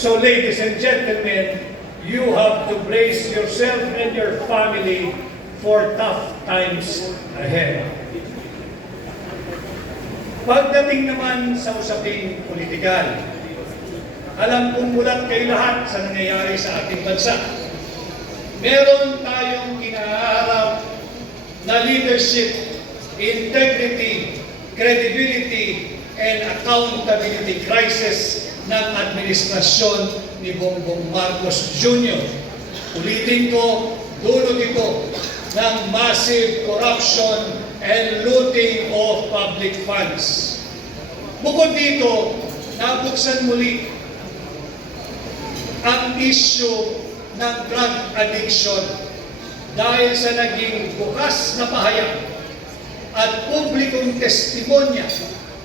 So ladies and gentlemen, you have to brace yourself and your family for tough times ahead. Pagdating naman sa usaping politikal, alam kong mulat kayo lahat sa nangyayari sa ating bansa. Meron tayong inaharap na leadership, integrity, credibility, and accountability crisis ng administrasyon ni Bongbong Marcos Jr. Ulitin ko, dulot ito ng massive corruption and looting of public funds. Bukod dito, nabuksan muli ang issue ng drug addiction dahil sa naging bukas na pahayag at publikong testimonya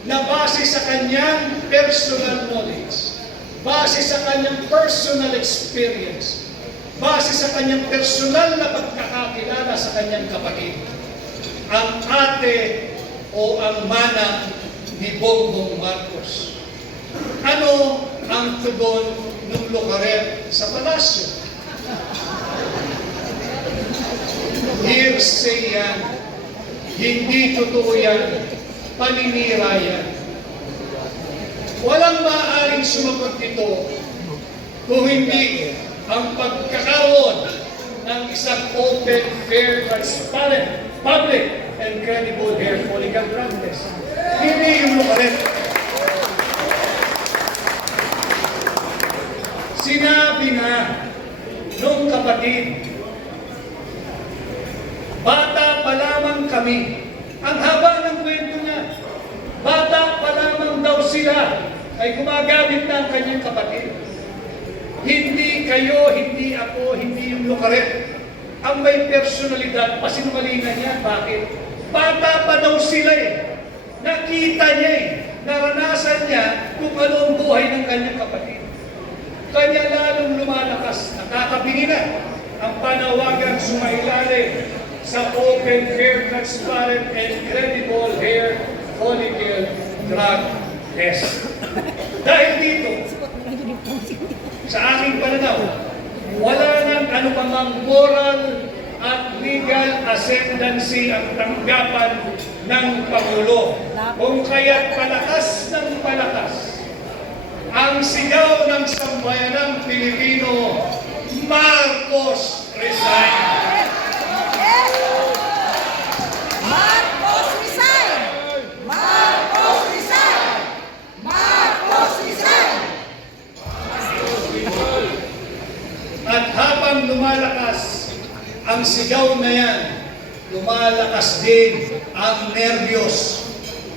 na base sa kanyang personal knowledge, base sa kanyang personal experience, base sa kanyang personal na pagkakakilala sa kanyang kapatid, ang ate o ang mana ni Bongbong Marcos. Ano ang tugon ng lukaret sa palasyo? Hearsay yan. Hindi totoo yan. Paninira yan. Walang maaaring sumagot nito kung hindi ang pagkakaroon ng isang open, fair, transparent, public, and credible hair follicle drug test. Hindi yung lukaret. Sinabi na nung kapatid, bata pa lamang kami. Ang haba ng kwento niya. Bata pa lamang daw sila ay gumagamit na ang kanyang kapatid. Hindi kayo, hindi ako, hindi yung lukaret. Ang may personalidad, pasinungalingan niya. Bakit? Bata pa daw sila eh. Nakita niya eh. Naranasan niya kung ano ang buhay ng kanyang kapatid. Kanya lalong lumalakas, nakakabingi na ang panawagang sumailalim sa open, fair, transparent, and credible hair follicle drug test. Dahil dito, sa aking pananaw, wala nang anumang moral at legal ascendancy ang tanggapan ng Pangulo. Kung kaya't palakas ng palakas, ang sigaw ng sambayanang Pilipino, Marcos resign! Marcos resign! Marcos resign! Marcos resign! At habang lumalakas ang sigaw na yan, lumalakas din ang nerbiyos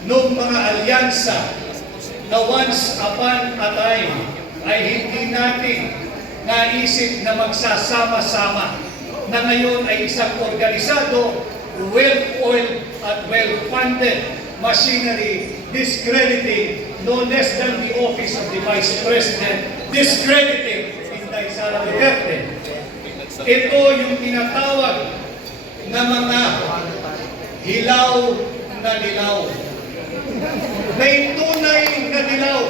ng mga alyansa na once upon a time ay hindi natin naisip na magsasama-sama, na ngayon ay isang organisado, well-oiled at well-funded machinery, discrediting no less than the office of the Vice President, discrediting Inday Sara Duterte. Ito yung tinatawag na mga hilaw na dilaw. May tunay na dilaw.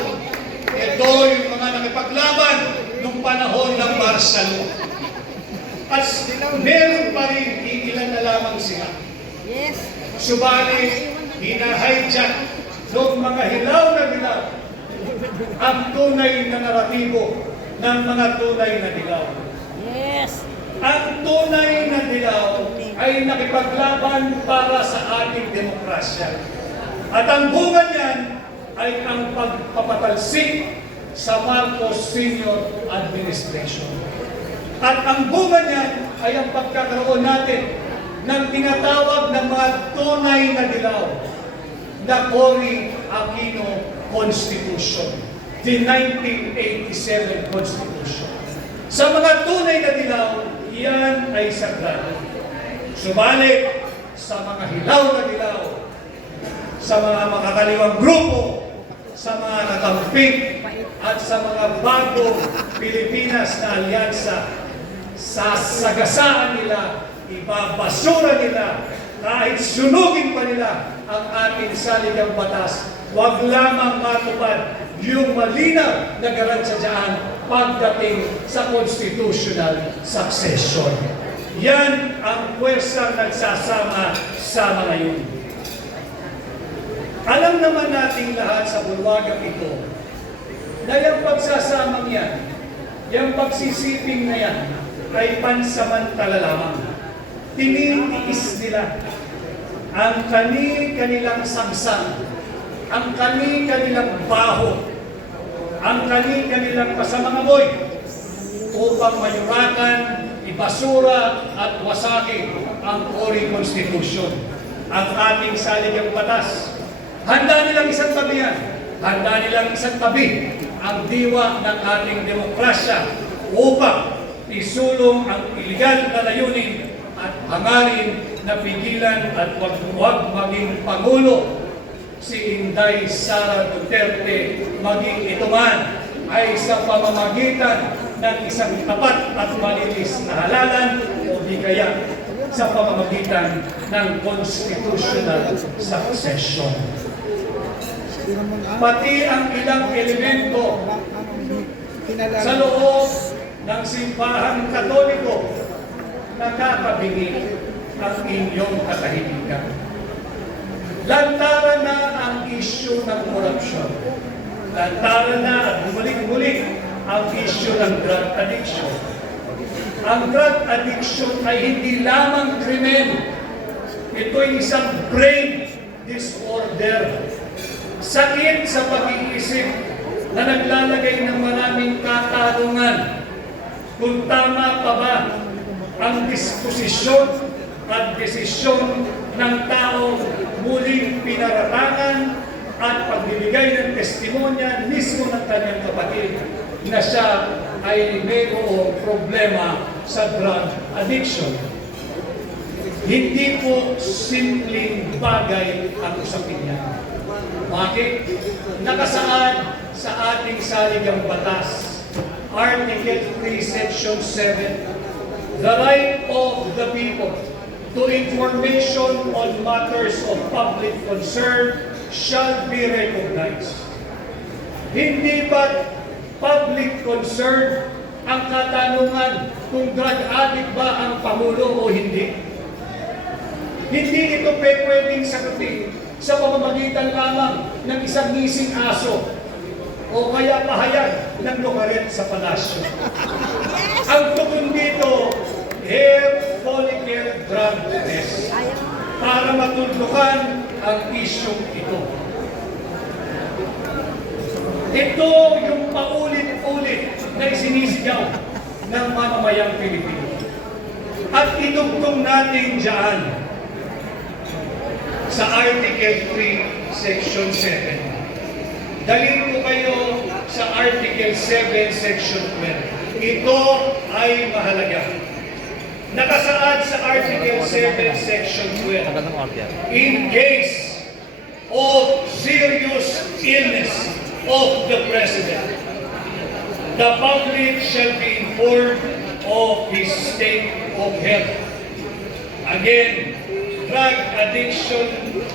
Ito yung mga nakipaglaban nung panahon ng martial law. At meron pa rin iilan na lamang sila. Yes. Subalit, hina-hijack ng mga hilaw na dilaw ang tunay na naratibo ng mga tunay na dilaw. Yes. Ang tunay na dilaw ay nakipaglaban para sa ating demokrasya. At ang bunga niyan ay ang pagpapatalsik sa Marcos Senior Administration. At ang bunga niyan ay ang pagkakaroon natin ng tinatawag ng mga tunay na dilaw na Cory Aquino Constitution, the 1987 Constitution. Sa mga tunay na dilaw, yan ay sagrado. Subalit, sa mga hilaw na dilaw, sa mga makakaliwang grupo, sa mga natampik, at sa mga bagong Pilipinas na alyansa, sasagasaan nila, ibabasura nila, kahit sunugin pa nila ang ating saligang batas, huwag lamang matupad yung malinaw na garansyahan pagdating sa constitutional succession. Yan ang puwersang nagsasama-sama ngayon. Alam naman nating lahat sa bulwagang ito na yung pagsasamang yan, yung pagsisiping na yan, ay pansamantala lamang. Tinitiis nila ang kanilang sangsang, ang kanilang baho, ang kanilang kasamang amoy upang mayurakan, ibasura at wasakin ang Cory Constitution, ang ating saligang batas. Handa nilang isang tabi yan. Handa nilang isang tabi ang diwa ng ating demokrasya upang isulong ang iligal na layunin at hangarin na pigilan at wag maging Pangulo si Inday Sara Duterte, maging ito man ay sa pamamagitan ng isang tapat at malinis na halalan o di kaya sa pamamagitan ng constitutional succession. Pati ang ilang elemento sa loob ng simbahang Katoliko nakakabingi ang inyong katahimikan. Lantaran na ang issue ng korupsyon. Lantaran na at bumalik-balik ang issue ng drug addiction. Ang drug addiction ay hindi lamang krimen. Ito'y isang brain disorder. Sakit sa pag-iisip na naglalagay ng maraming katarungan kung tama pa ba ang disposisyon at desisyon ng taong muling pinaratangan at pagbibigay ng testimonya mismo ng kanyang kapatid na siya ay mayroong problema sa drug addiction. Hindi po simpleng bagay ang usapin niya. Bakit? Nakasaad sa ating saligang batas, Article 3, Section 7, the right of the people to information on matters of public concern shall be recognized. Hindi ba public concern ang katanungan kung drug addict ba ang Pangulo o hindi? Hindi ito pwedeng sagutin sa pamamagitan lamang ng isang missing aso o kaya pahayag ng lokaret sa palasyo. Ang tugon dito, hair follicle drug test para matuldukan ang isyong ito. Ito yung paulit-ulit na isinisigaw ng mamamayang Pilipino. At idugtong natin dyan sa Article 3, Section 7. Dalhin ko kayo sa Article 7, Section 12. Ito ay mahalaga. Nakasaad sa Article 7, Section 12. In case of serious illness of the President, the public shall be informed of his state of health. Again, drug addiction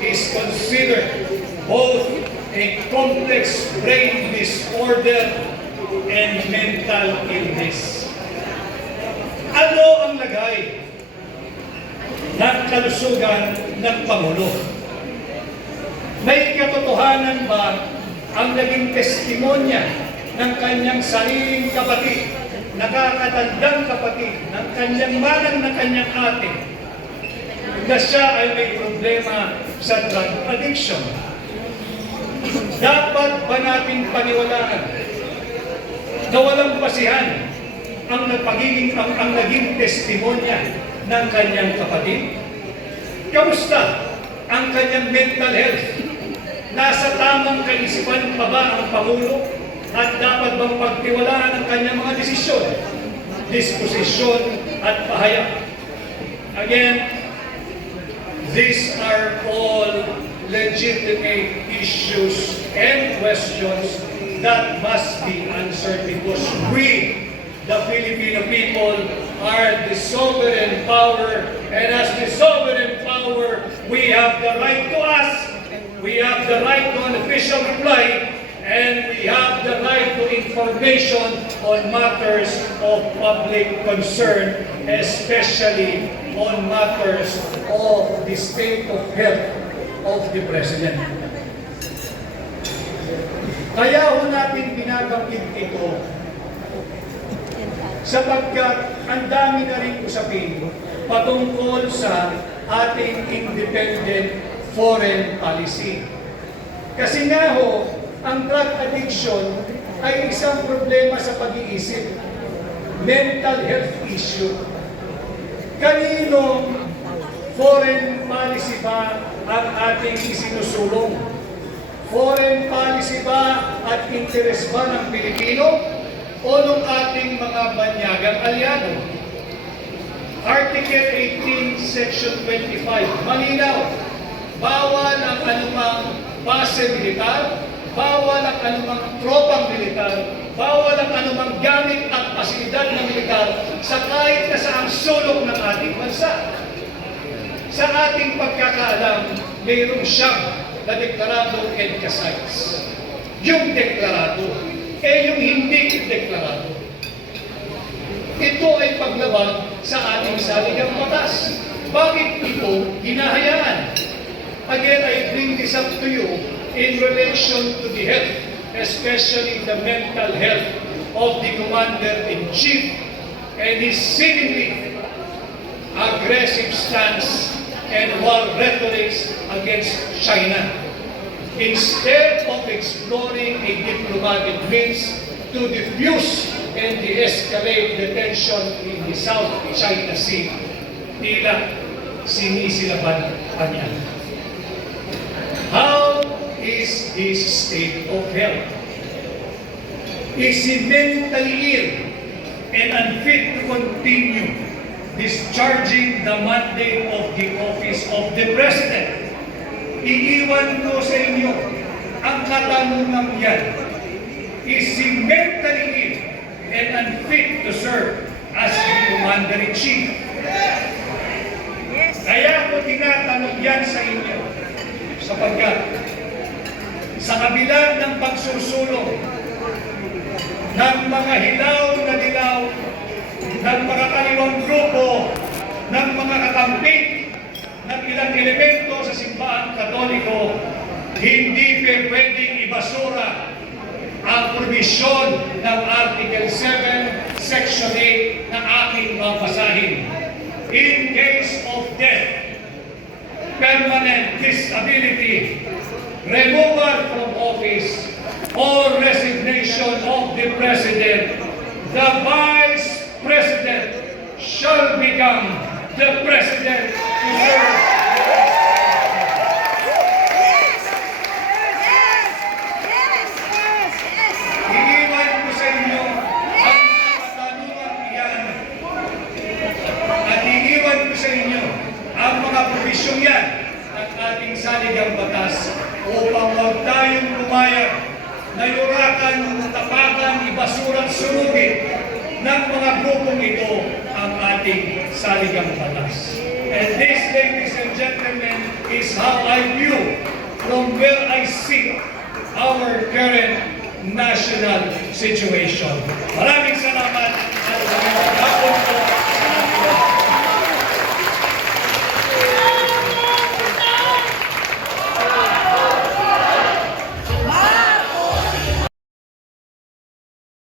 is considered both a complex brain disorder and mental illness. Ano ang lagay ng kalusugan ng Pangulo? May katotohanan ba ang naging testimonya ng kanyang sariling kapatid, nakakatandang kapatid, ng kanyang manang na kanyang ate, na siya ay may problema sa drug addiction? Dapat ba nating paniwalaan na walang basihan ang naging testimonya ng kanyang kapatid? Kamusta ang kanyang mental health? Nasa tamang kaisipan pa ba ang Pangulo? At dapat bang pagtiwalaan ang kanyang mga desisyon, disposisyon at pahayag? Again, these are all legitimate issues and questions that must be answered because we, the Filipino people, are the sovereign power, and as the sovereign power, we have the right to ask, we have the right to an official reply, and we have the right to information on matters of public concern, especially on matters of the state of health of the President. Kaya ho natin binabanggit ito sapagkat ang dami na rin usapin patungkol sa ating independent foreign policy. Kasi nga ho, ang drug addiction ay isang problema sa pag-iisip, mental health issue. Kaninong foreign policy ba ang ating isinusulong? Foreign policy ba at interes ba ng Pilipino o ng ating mga banyagang alyado? Article 18, Section 25, malinaw, bawal ang anumang base militar, bawal ang anumang tropang militar, bawal ang anumang gamit at pasilidad ng militar sa kahit na saang sulok ng ating bansa. Sa ating pagkakaalam, mayroong siyang na deklarado EDCA-CITES. Yung deklarado, yung hindi deklarado. Ito ay paglabag sa ating saligang batas. Bakit ito hinahayaan? Again, I bring this up to you in relation to the health, especially the mental health of the Commander-in-Chief and his seemingly aggressive stance and war rhetorics against China. Instead of exploring a diplomatic means to diffuse and de-escalate the tension in the South China Sea, tila sinisilaban pa niya. How is his state of health? Is he mentally ill and unfit to continue discharging the mandate of the office of the President? Iiwan ko sa inyo ang katanungang yan. Is he mentally ill and unfit to serve as the Commander-in-Chief? Kaya ko tinatanong yan sa inyo sapagkat sa kabila ng pagsusulong ng mga hilaw na dilaw ng mga kaliwang grupo, ng mga kakampi, ng ilang elemento sa simbahan Katoliko, hindi pwedeng ibasura ang probisyon ng Article 7, Section 8 na aking babasahin. In case of death, permanent disability, removal from office, or resignation of the President, the Vice President shall become the President to serve. Iiwan ko sa inyo ang katanungan iyan at iiwan ko sa inyo ang mga probisyong yan at ating saligang batas upang huwag tayong lumayag na yurakan, tapakan, ibasura at sunugin ng mga grupong ito ang ating saligang batas. And this, ladies and gentlemen, is how I view from where I see our current national situation. Maraming salamat at magandang hapon po.